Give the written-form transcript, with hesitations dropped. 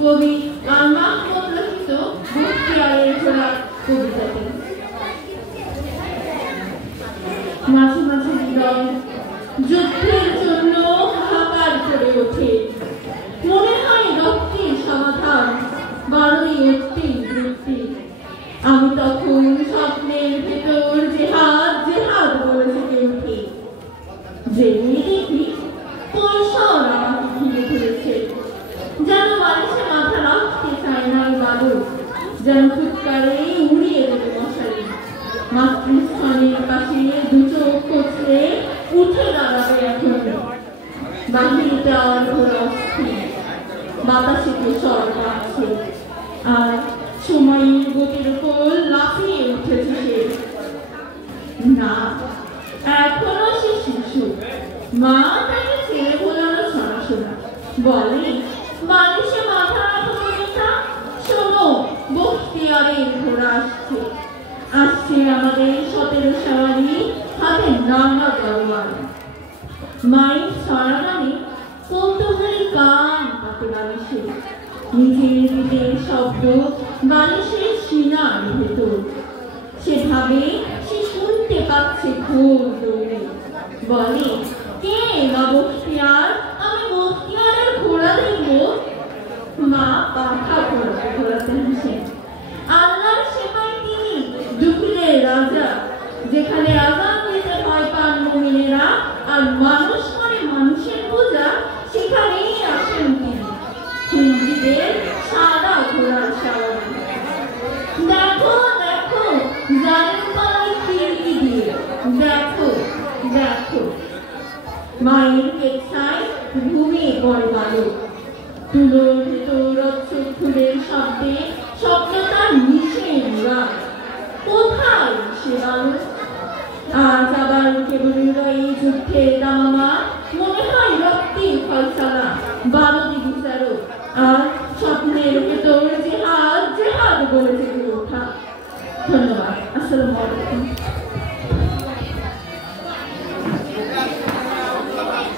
কবি মাহমুদ রচিত বখতিয়ারের ঘোড়া কবিতাটি। মাঝে মাঝে হৃদয় যুদ্ধের জন্য হাহাকার করে ওঠে, মনে হয় রক্তের সমাধান বড়ই অতি বৃত্তি। আমি তখন স্বপ্নের ভেতর জেহাদ জেহাদ বলে থেকে উঠি, জেনে দেখি পয়সাও আমাকে ঘিরে ধরেছে, যেন বালিশে মাথা রাখতে চায় না বাদল, যেন ফুৎকারে উড়িয়ে দেবে মশারি। মাতৃস্থানের পাশে দুটো কচলে উঠে দাঁড়াবে এখন, বাহিরটা ঘোরা অস্থির, বাতাসে কেশর কাঁপছে, আর সময়ের গতির উপর লাফিয়ে উঠেছে সে। না, এখনো সে শিশু। মা তাকে ছেড়ে বোলানো শোনা বলে, বালিশে মাথা রাখো কবিতা, শোনো বখতিয়ারের ঘোড়া আসছে, আসছে আমাদের 17 সওয়ারি, হাতে নানা তরোয়ার। মায়ের সরাগানে কৌতূহলী কান পাতে বালিশে, নিজের হৃদের শব্দ বালিশের সিনার ভেতর। সে ভাবে সে শুনতে পাচ্ছে ঘোর দৌড়ে, বলে, কে না বখতিয়ার, আমি বখতিয়ারের ঘোড়া দেখবো। মা পাখা ঘোরাতে হাসেন। আল্লাহর সেপাই তিনি, দুঃখের রাজা, যেখানে আযান দিতে ভয় পান মুমিনেরা আর মানুষ করে মানুষের পূজা, সেখানেই আসেন তিনি, হিন্দুদের সাদা ঘোড়ার সওয়ারি। দেখো দেখো জালেম পানি খিড়কি দিয়ে, দেখো দেখো। মায়ের কেচ্ছায় ঘুমিয়ে পড়ে বালক, তুলোর ভেতর ফুলের শব্দে স্বপ্ন